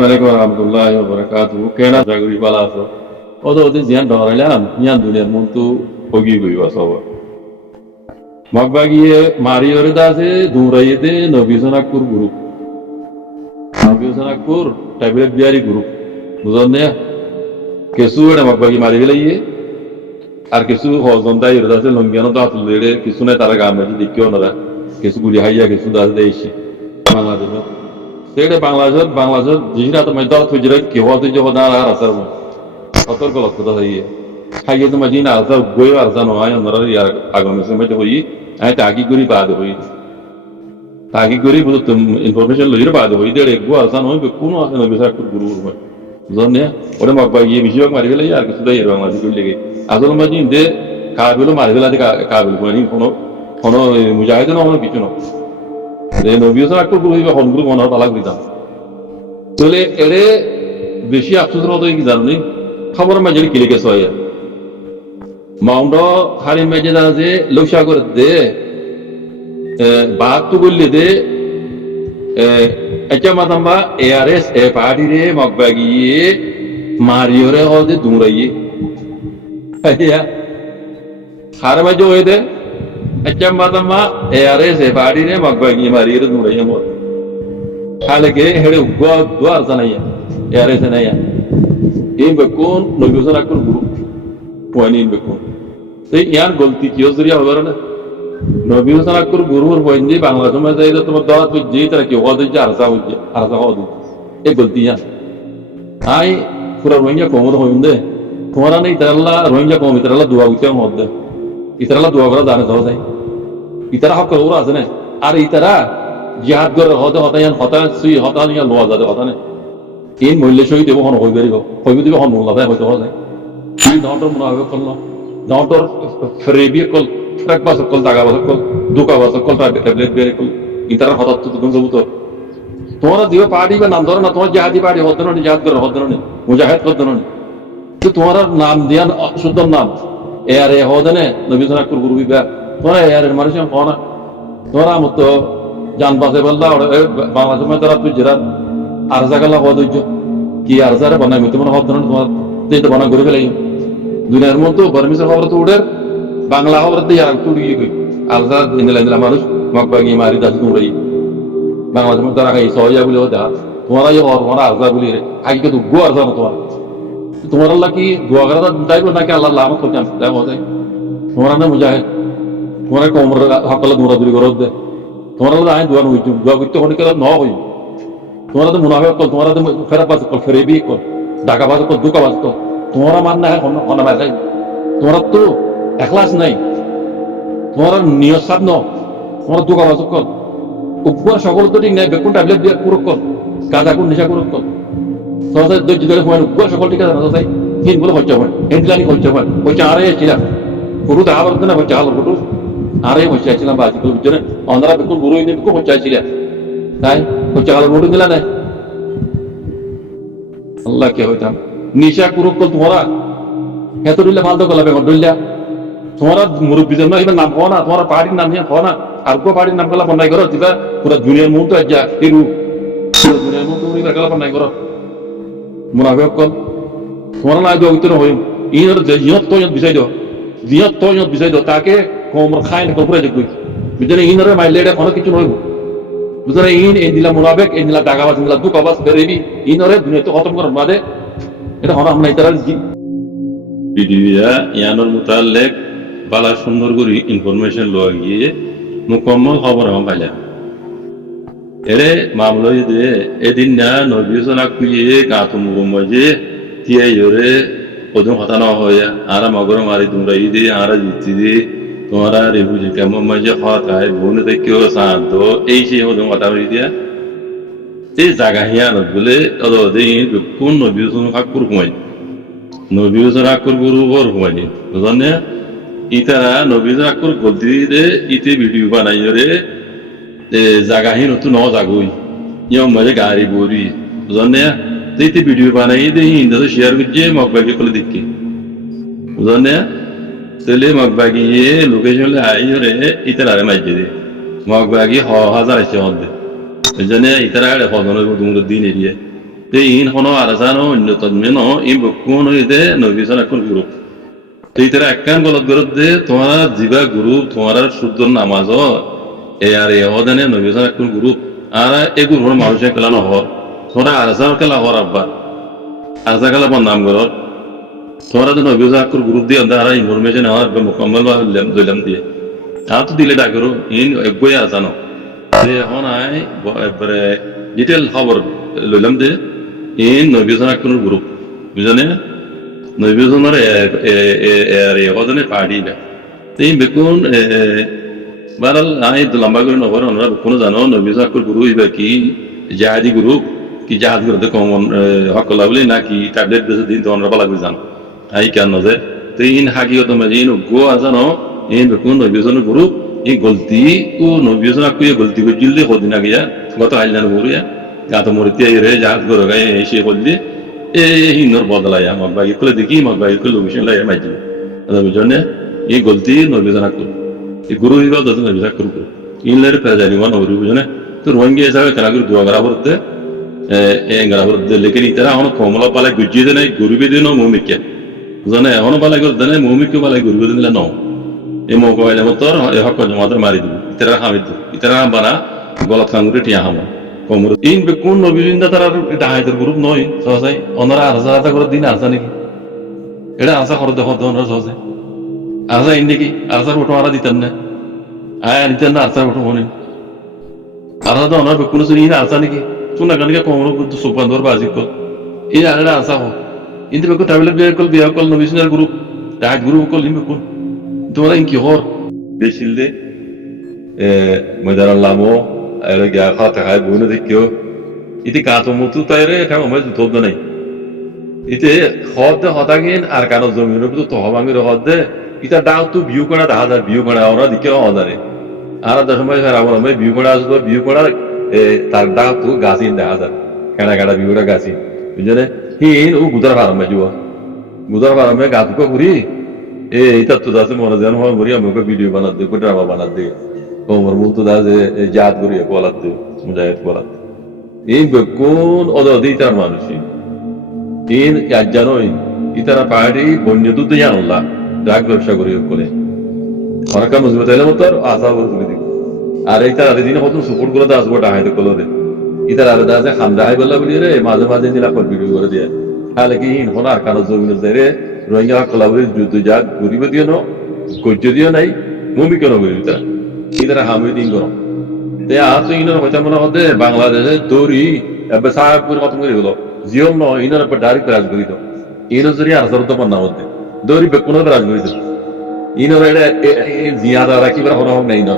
Assalamualaikum warahmatullahi wabarakatuh. Kena jaguri bala so. Odo odi zian doralam, nyan dunia muntu hogi gui wasawa. Magbagi Mario redase durayede Nobisanakur group. Nobisanakur tablet biari group. Buzonne kesu ada magbagi Mario laiye. Ar kesu hozonda redase longiano da tulere kesu ne tara gamadi dikyo nara. Kesu guli hayya kesu das deishi. Bangladesh. Sehingga Bangladesh jika tu mereka tu jerat kiawa tu jauh dah asal mu, asal kalau tu dah sahaja. Hari itu macam ni asal gue asal noai orang orang agam macam macam hui, ayat tagi guri pada hui, tagi guri buat tu information lagi pada hui, dia gue asal noai berkuno asal noai besar guru rumah. Zone orang mak bagi misi orang mari bela ya, kita sudah ya orang masih guli lagi. Asal macam ni deh kabilu mari bela deh kabilu, bukan kono mujahidin orang bicu no. Nobisanakur guru hiba hon guru mana talag bida. Tole ere beshi afsus rodo iki janni. Khabar ma jeli kile ke soya. Maundo hari meje da je loksha kor de baat tu gulle de acha matamba ARS e party re magbagi Mario re hode dumraye. Ya. Hari meje hoye de Acam matama ARS party ne magbagi Mario dumraye mo. Halage hele dua sana ya. ARS na ya. Ini bekon Nobisanakur guru. Puani bekon. Tapi yang golti kios dia apa orang? Nobisanakur guru puani Bangladesh में जाए तो तुम दात में जी तरह क्यों होते हैं arsa होते एक गलती है आई पूरा रोहिंग्या कौम तो होंगे तुम्हारा नहीं इतरला रोहिंग्या कौम इतरला दुआ गुच्चा होते इतरला दुआ करा दाने सौ सही इतरा हक करो राज ने आर इतरा जिहाद कर होता यान होता सुई होता नहीं लोहा जाते होता ने इन मूल्य शोई देवो हन होई बेरी होई भी देवो हन मूला है होता होता ये डॉक्टर मुनाफे करना डॉक्टर फ्रेबी कल ट्रक बास कल तागा बास कल दुका बास कल टैबलेट बेरी कल इतरा होता तो तुम सब तो तुम्हारा दिवा पार्टी में नाम दौरा ना तुम्हारा जिहादी पार्टी होते ना जिहाद कर होते ना मुजाहिद करते ना तो तुम्हारा नाम दिया शुद्ध नाम यार ये होते ने नबीसनाकुर गुरु भी बे तुम्हारा यार हमारे से कौन है तुम्हारा मत तो जान पासे बल्ला और बांग्लादेश में तरह तुझ जरा आरज़ा का लाभ होता है कि आरज़ा रे बना मित्र मन होते ना तुम्हारा ते तो बना गुरु के लिए दुनिया में तो बर्मी से खबर तो उड़े बांग्ला खबर तो यार तो उड़ी कोई आरज़ा इंदला मानुष मकबागी मारी दास तुम रही बांग्लादेश में तरह का सोया बोले होता तुम्हारा ये और तुम्हारा आरज़ा बोली रे आगे के तो गो आरज़ा मत तुम्हारा अल्लाह की दुआ करा था दाई को ना क्या अल्लाह लामत हो जाए दाई होता है तुम्हारा ना मुजाहिद तुम्हारा कौम हकला दूरा दूरी करो दे तुम्हारा तो आए दुआ कुछ होने के ना हुई तुम्हारा तो मुनाफे कल तुम्हारा तो फेरा पास कल फरेबी कल डाका पास कल दुका पास कल तुम्हारा मानना है होना मैं सही तुम्हारा तो अखलास नहीं तुम्हारा नियत नो तुम्हारा दुका पास कल ऊपर सकल तो ठीक नहीं बेकुन टैबलेट दिया पूरा कल काजा कुन निशा पूरा कल सोचा दो जिधर हुआ ऊपर सकल ठीक है ना सोचा हिंद बोलो बच्चा हुआ हिंदलानी बच्चा हुआ बच्चा आ रहे हैं चिला गुरु तो आवर ना बच्चा हाल गुरु आ रहे बच्चा चिला बाजी कल बच्चे ने अंदर बेकुन गुरु इन्हें बेकुन बच्चा चिला नहीं बच्चा हाल गुरु मिला नहीं अल्लाह क्या होता निशा कुरुक कल तुम्हारा है तो डिल्ला फालतू कला बेकुन डिल्ला तुम्हारा मुरुब्बी जन्म इधर नाम कौन है तुम्हारा पार्टी नाम है कौन है आपको पार्टी नाम कला पन्नाई करो जिधर पूरा दुनिया में तो अच्छा हिरू पूरा दुनिया में तो उन्हीं कला पन्नाई करो मुनाफे कल तुम्हारा ना जो इतना होई इधर जियत तो बिसाई दो ताकि कौम खाए न कपूरे जगुई बिजने इधर माइलेडे कौन किचन होई बिजने इन दिला मुनाफे इन दिला दागावास इन दिला दुकावास बेरेबी इधर दुनिया तो खत्म करो मादे এটা হলো আমরা ইতারার ভিডিওয়া ইয়ানোর মুতাল্লিক বালা সুন্দর করে ইনফরমেশন লওয়া গিয়ে মুকম্মল খবর আমি পাইলাম এরে মামলায় দে এদিন না নবিসনা কুইয়ে গাতো মুগমজে তিয়া ইরে ওদম হতা না হয় আর মগর মারি তোমরা ইদে আর জিতি দে তোমারা রেবুজি কেমন মজে হতায় বনে দেখিও সাদ এই সে ওদম হতা হই দিয়া এই জায়গা হিয়ানত বলে অদদিন কোন নবিসনাকুর হুমাই নবিসনাকুর গুরু বর হুমাই বুঝনে ইতারা নবিসনাকুর গলতি দে ইতে ভিডিও বানাই রে জায়গা হি নতুন ন জাগুই ইয়ো মজে গাড়ি বরি বুঝনে ইতে ভিডিও বানাই দে হিন্দা তো শেয়ার করছে মকবাগি কলে দেখি বুঝনে তেলে মকবাগি লোকেশন আই রে ইতারা রে মাইজে দে মকবাগি হাজার আছে হদে এজনে ইতারা রে হদনের দুমুর দিন এরিয়া ইন হনো আর জানো অন্যতম ইন বকুন হইতে নবীজন এখন গ্রুপ তো ইতারা একখান গলত গরত দে তোমার জিবা গ্রুপ তোমার শুদ্ধ নামাজ এ আর এ হদানে নবীজন এখন গ্রুপ আর এ গ্রুপের মানুষে খেলা নহর তোমরা আর জানো খেলা হর আব্বা আর যা খেলা বন্ধাম করর তোমরা তো নবীজন এখন গ্রুপ দিয়ে আর ইনফরমেশন হওয়ার মোকাম্মল বা দইলাম দিয়ে আর তো দিলে ডাকরো ইন একবই আর জানো এখন আই একবারে ডিটেল খবর লইলাম দে ইন নবীজন এখন গ্রুপ বুঝানে নবীজনের এজনে পার্টি এই বেকুন বারাল আই লম্বা করে নগর ওনারা কোনো জানো নবীজন এখন গুরু হইবে কি জাহাদি গ্রুপ কি জাহাজ করতে কমন হকলা বলে নাকি ট্যাবলেট বেশি দিন তো ওনারা পালা জানো আই কেন যে তো ইন হাকিগত মাঝে ইন গো আজানো ইন বেকুন নবীজনের গ্রুপ এই গলতি ও নবীজন আকু এই গলতি করে জিলদে কদিন আগে গত হাইলান বড়িয়া গাত মরতে রে জাহাজ করে গায়ে এসে করলি হিন্দর বদলাই আমার বাকি খুলে দেখি আমার বাকি খুলে লোকেশন লাগে মাইজি বুঝনে এই গলতি নবীজন আকু এই গুরু হিবা দত নবীজন করু ইনলের পেজানি ওয়ান ওরি বুঝনে তো রোহিঙ্গা হিসাবে কেনা করে দুয়া গরা বলতে গারা বলতে লেকিন ইতারা এখন কমলা পালে গুজিয়ে দেয় গরিবে দিন মৌমিকে বুঝনে এখনো পালে করতে নেই মৌমিকে পালে গরিবে দিলে ন এই মোবাইলের মতর হক জমাতে মারি দিব ইতারা হামিদ ইতারা বানা গলত কাঙ্গুরে টিয়া হামা কমর ইন বেকুন নবীজিন্দা তার ডাহাইতের গ্রুপ নয় সহসাই ওনারা আরজা করে দিন আসা নাকি এটা আসা করে দেখো ওনারা সহজে আসা ইন নাকি আরজার ফটো আরা দিতেন না আয় দিতেন না আরজার ফটো মনে আরজা তো ওনার বেকুন শুনি ইন আসা নাকি শুনা কানিকে কমর সুপান্দর বাজি কল ইন আরে আসা হো ইন বেকুন ট্রাভেলার বিয়া কল নবীজিন্দার গ্রুপ ডাহাইত গ্রুপ কল ইন বেকুন তোমরা ইন কি হর বেশিল দে ময়দান লামো আর গিয়া খাতে খায় বইনে দেখিও ইতি কাতো মুতু তাইরে এটা আমার ধোদ নাই ইতে হদ হদাগিন আর কানো জমির উপর তো হবাঙ্গির হদ দে ইতা দাও তো ভিউ করা 10,000 ভিউ করা ওরা দিকে হদারে আর দশমাই ফের আমার আমি ভিউ করা আসবো ভিউ করা তার দাও তো গাছিন 10,000 কানা কানা ভিউটা গাছি বুঝলে হিন ও গুদার ফার্মে জুয়া গুদার ফার্মে গাছকো ঘুরি ইতা তো দাসে মনে জান হয় ঘুরি আমাকে ভিডিও বানা দে ড্রামা বানা দে ওমর মুলতো দাসে জাত ঘুরি বলাত দে মুজাহিদ বলাত এই বেকুন অদি তার মানুষ ইন জানো ইতারা পাহাড়ি বন্য দুধ জানলা ডাক ব্যবসা করি করে অনেক মজবুত হইলে মতো আশা করে দিব আর এই তার দিন কত সুপোর্ট করে আসবো ডাহাইতে কলো রে ইতার আর দাসে খান্দা হাই বললা বলি রে মাঝে মাঝে নিলা পর ভিডিও করে দিয়ে তাহলে কি ইন হন আর কারো জমিন রে রোহিঙ্গা কলাবরি যুদ্ধ যাক গরিব দিও ন গজ্য দিও নাই মুমি কেন করি তারা ইতারা হামি দিন করো আর তো ইনার হইতে মনে হতে বাংলাদেশে দৌড়ি এবার সাহেব করে খতম করে হলো জিওল ন ইনার উপর ডাইরেক্ট রাজ করি তো ইনার জরিয়া আসার তো পান্না হতে দৌড়ি বেকুন রাজ করি তো ইনার এটা জিয়াদা রাখিবার হন হোক নাই না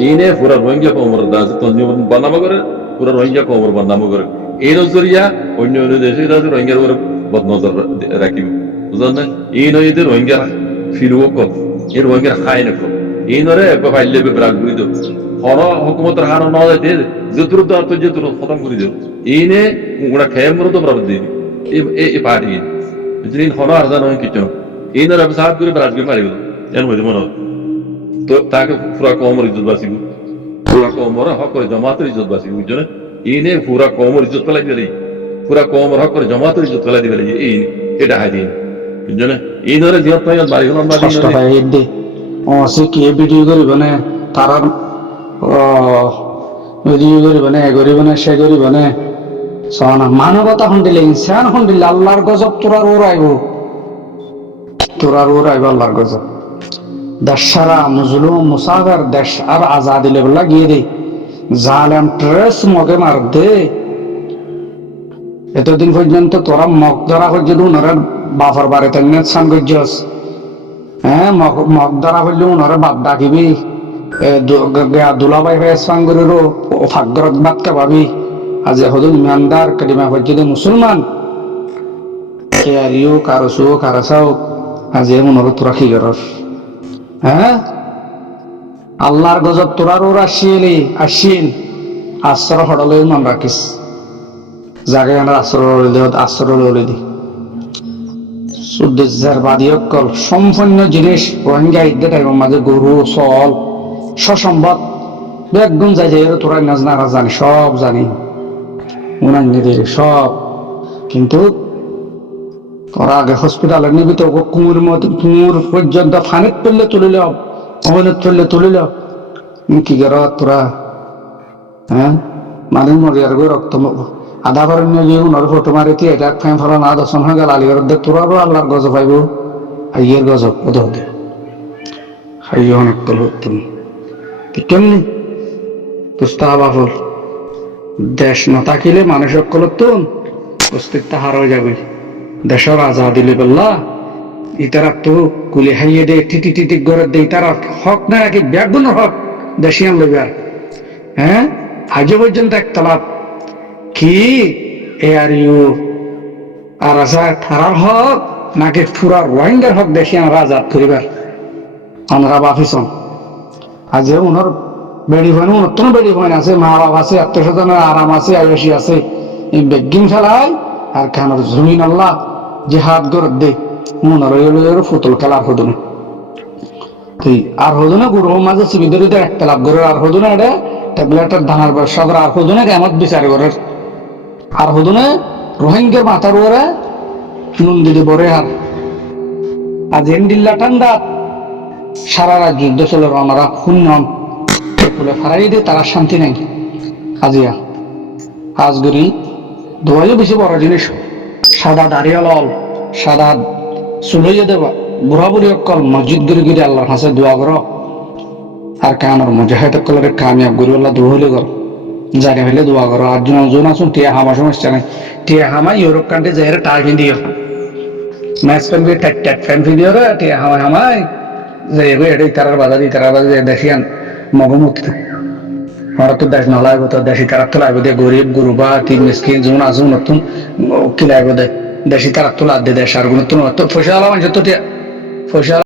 ইনে পুরা রোহিঙ্গা কোমর দাস তঞ্জীব বানামা করে পুরা রোহিঙ্গা কোমর বানামা করে ইনার জরিয়া অন্য অন্য দেশে রোহিঙ্গার উপর বদনজর রাখিব বুঝলেন না ইন হইতে রোহিঙ্গা ফিরবো কম এই রোহিঙ্গা খাই না কম ইনরে ফাইলে রাজ করি তো হর হুকুমতের হার ন যাইতে যেতুর তো যেতুর খতম করে দিও ইনে উড়া খেয়ে মরো তো বরাবর দিবি এই পার্টি ইন হর আর জানো কিছু ইনর সাহেব করে রাজ করে মারিব জানো হইতে মনে তো তাকে পুরা কমর ইজ্জত বাসিব পুরা কমর হক করে জমাতের ইজ্জত বাসিব বুঝছো না ইনে পুরা কমর ইজ্জত ফেলাই দিবে পুরা কমর হক করে জমাতের ইজ্জত ফেলাই দিবে এই এটা হাই দিন বুঝছো না ইনরে জিয়ত পাই বাড়ি হলাম না কষ্ট হয় এডি ও সে কি ভিডিও করিব না তারা ভিডিও করিব না করিব না সে করিব না সনা মানবতা হন্দিলে ইনসান হন্দিলে আল্লাহর গজব তোরার ওরাইব আল্লাহর গজব দেশারা মুজলুম মুসাফির দেশ আর আজাদি লেগে লাগিয়ে দে জালেম ট্রেস মগে মার দে এতদিন পর্যন্ত তোরা মগ ধরা পর্যন্ত ওনারা বাফার বাড়িতে সান গজ্জস হ্যাঁ মগ ধরা পর্যন্ত ওনারা বাপ ডাকিবি দুলাভাই হয়ে সাঙ্গুরেরও ফাগ্রত বাদকে ভাবি আজ এখন ইমানদার কালিমা পর্যন্ত মুসলমান কেয়ারিও কারসো কারাসাও আজ মনের তোরা কি করস হ্যাঁ আল্লাহর গজব তোরার ওর আসিন আশ্রয় হড়লে মন রাখিস জাগে আমরা আশ্রয় লইলে দি সুদ্দেশার বাদিয়কল সম্পূর্ণ জিনিস রোহিঙ্গা ইদ্যে টাইমের মাঝে গরু চল সসম্বাদ একদম যাই যাই তোরা নাজ না জানি সব জানি উনান্যদের সব কিন্তু ওরা আগে হসপিটালে নিবি তো কুমুর মতো কুমুর পর্যন্ত ফানিত পড়লে তুলিল অবনত পড়লে তুলিল কি কর তোরা হ্যাঁ মানুষ মরিয়ার গো রক্ত আধা করে নিয়ে গিয়ে উনার ফটো মারিতি এটা ফাইন ফলা না দর্শন হয়ে গেল আলিগড় তোরারও আল্লাহর গজব পাইব আইয়ের গজব ওদ হতে হাইয়ে অনেক কল তুমি কেমনি তুস্তা বাফর দেশ না থাকিলে মানুষের কলতুন অস্তিত্ব হার হয়ে যাবে দেশের আজাদি বললা ইতারা তো কুলি হাইয়ে দে টিটি টিটি করে দে তারা হক না নাকি ব্যাগুনের হক দেশিয়ান লইবার হ্যাঁ আজও পর্যন্ত একতলাপ কি এ আর ইউ আর আসা থারার হক নাকি পুরা রোহিঙ্গার হক দেশিয়ান আজাদ করিবার আমরা বাফিসন আজ উনার বেড়ি হয় না উন্নত বেড়ি হয় আছে মা বাবা আছে আত্মীয় স্বজনের আরাম আছে আয়সী আছে এই বেগিন ফেলায় আর খানোর জমিন আল্লাহ যে হাত গড় দে মনের ফুটল খেলা আর হতো না তুই আর হতো না গুরু মাঝে সিবিদরিতে একটা লাভ করে আর হতো না এটা ট্যাবলেটের দানার ব্যবসা করে আর হতো না কেমন বিচার করে আর হতো না রোহিঙ্গার মাথার ওরে নুন দিদি বরে আর আজ এন্ডিল্লা ঠান্ডা সারা রাত যুদ্ধ চলে ওনারা শূন্যন তুলে ফারাই দিয়ে তারা শান্তি নাই আজিয়া আজগরি দোয়াইও বেশি বড় জিনিস সাদা দাঁড়িয়ে লল সাদা চুলইয়ে দেবা বুড়া বুড়ি অকল মসজিদ গড়ি গিয়ে আল্লাহর হাসে দোয়া করো আর কানোর মুজাহিদ অকলের কামিয়াব গড়ি আল্লাহ দোয়া হলে করো জানি হলে দোয়া করো আর জন আসুন টিয়া হামা সমস্যা নাই টিয়া হামা ইউরোপ কান্ট্রি যাই টাই ভিডিও ম্যাচ ফ্যান ট্যাট ফ্যান ভিডিও রে টিয়া হামা হামাই যাই এটাই তারার বাজার দেখিয়ান মগমুত ওরা তো দেশ নলাইব তো দেশি তারা তো লাগবে গরিব গুরুবা তিন মিসকিন জন আসুন নতুন কি লাগবে দেশি তারা তো লাদ দেশ আর গুণ তো পয়সা আলা মানুষ তো পয়সা